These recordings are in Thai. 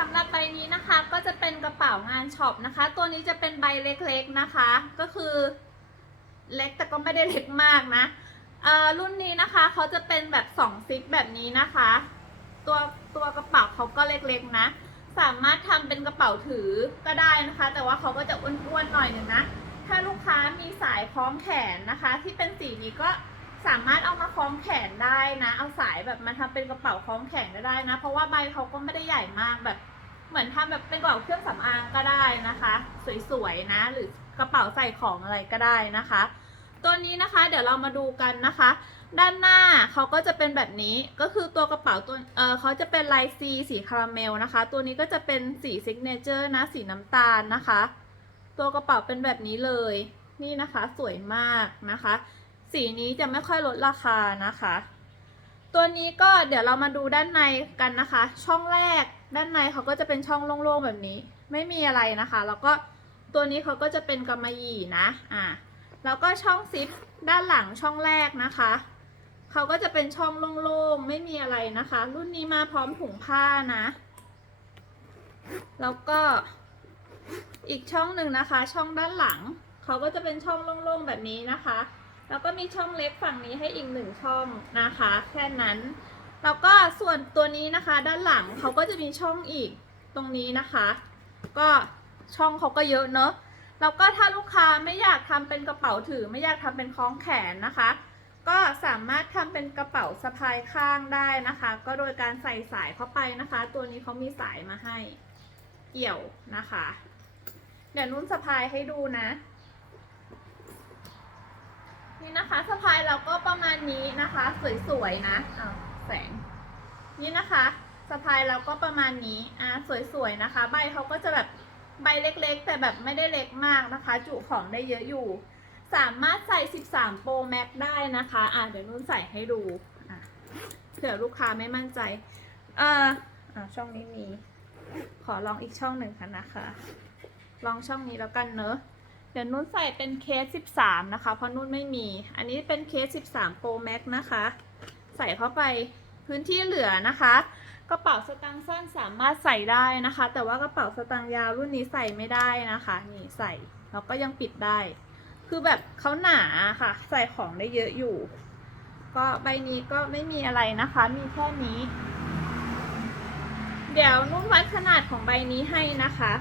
สำหรับใบนี้นะคะก็จะเป็นกระเป๋างานช็อปนะคะ ตัวนี้จะเป็นใบเล็กๆนะคะ ก็คือเล็กแต่ก็ไม่ได้เล็กมากนะเออรุ่นนี้นะคะเขาจะเป็นแบบสองซิปแบบนี้นะคะ ตัวตัวกระเป๋าเขาก็เล็กๆนะ สามารถทำเป็นกระเป๋าถือก็ได้นะคะ แต่ว่าเขาก็จะอ้วนๆหน่อยหนึ่งนะ ถ้าลูกค้ามีสายคล้องแขนนะคะ ที่เป็นสีนี้ก็สามารถเอามาคล้องแขนได้นะ เอาสายแบบมาทำเป็นกระเป๋าคล้องแขนได้นะ เพราะว่าใบเขาก็ไม่ได้ใหญ่มากแบบ เหมือนทำแบบเป็นกระเป๋าเครื่องสำอางก็ได้นะคะ สวยๆนะ หรือกระเป๋าใส่ของอะไรก็ได้นะคะ ตัวนี้นะคะเดี๋ยวเรามาดูกันนะคะ ด้านหน้าเขาก็จะเป็นแบบนี้ก็คือตัวกระเป๋าตัวเออเขาจะเป็นลายซีสีคาราเมลนะคะ ตัวนี้ก็จะเป็นสีซิกเนเจอร์นะสีน้ำตาลนะคะ ตัวกระเป๋าเป็นแบบนี้เลยนี่นะคะสวยมากนะคะ สีนี้จะไม่ค่อยลดราคานะคะ ตัวนี้ก็เดี๋ยวเรามาดูด้านในกันนะคะ ช่องแรกด้านในเขาก็จะเป็นช่องโล่งๆแบบนี้ ไม่มีอะไรนะคะ แล้วก็ตัวนี้เขาก็จะเป็นกำมะหยี่นะอ่าแล้วก็ช่องซิปด้านหลังช่องแรกนะคะเขาก็จะเป็นช่องโล่งๆไม่มีอะไรนะคะ รุ่นนี้มาพร้อมถุงผ้านะ แล้วก็อีกช่องหนึ่งนะคะ ช่องด้านหลังเขาก็จะเป็นช่องโล่งๆแบบนี้นะคะ แล้วก็มีช่องเล็กฝั่งนี้ให้อีกหนึ่งช่องนะคะ แค่นั้น แล้วก็ส่วนตัวนี้นะคะ ด้านหลังเขาก็จะมีช่องอีกตรงนี้นะคะ ก็ช่องเขาก็เยอะเนอะแล้วก็ถ้าลูกค้าไม่อยากทำเป็นกระเป๋าถือ ไม่อยากทำเป็นคล้องแขนนะคะ ก็สามารถทำเป็นกระเป๋าสะพายข้างได้นะคะ ก็โดยการใส่สายเข้าไปนะคะ ตัวนี้เขามีสายมาให้เอี่ยวนะคะ เดี๋ยวนุ่นสะพายให้ดูนะ นี่นะคะสะพายเราก็ประมาณนี้นะคะ สวยๆนะอ้าวแสง นี่นะคะสะพายเราก็ประมาณนี้อะสวยๆนะคะ ใบเขาก็จะแบบใบเล็กๆ แต่แบบไม่ได้เล็กมากนะคะ จุของได้เยอะอยู่ สามารถใส่ 13 Pro Max ได้นะคะอะเดี๋ยวนุ่นใส่ให้ดูอะเผื่อลูกค้าไม่มั่นใจเอ่ออะช่องนี้มี ขอลองอีกช่องหนึ่งค่ะนะคะ ลองช่องนี้แล้วกันเนอะ เดี๋ยวนุ่นใส่เป็นเคส 13 นะคะ เพราะนุ่นไม่มี อันนี้เป็นเคส 13 Pro Max นะคะ ใส่เข้าไปพื้นที่เหลือนะคะ กระเป๋าสตางค์สั้นสามารถใส่ได้นะคะ แต่ว่ากระเป๋าสตางค์ยาวรุ่นนี้ใส่ไม่ได้นะคะ นี่ใส่แล้วก็ยังปิดได้ คือแบบเขาหนาค่ะ ใส่ของได้เยอะอยู่ ก็ใบนี้ก็ไม่มีอะไรนะคะ มีแค่นี้ เดี๋ยวนุ่นวัดขนาดของใบนี้ให้นะคะ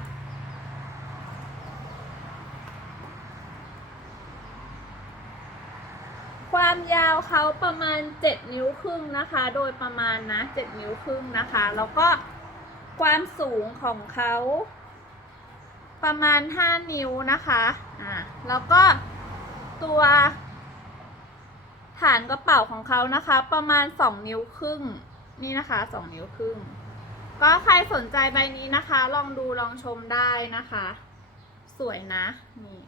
ความยาวเขาประมาณ 7 นิ้วครึ่งนะคะ โดยประมาณนะ 7 นิ้วครึ่งนะคะ แล้วก็ความสูงของเขาประมาณ 5 นิ้วนะคะอ่าแล้วก็ตัวฐานกระเป๋าของเขานะคะ ประมาณ 2 นิ้วครึ่งนี่นะคะ 2 นิ้วครึ่ง ก็ใครสนใจใบนี้นะคะ ลองดูลองชมได้นะคะ สวยนะนี่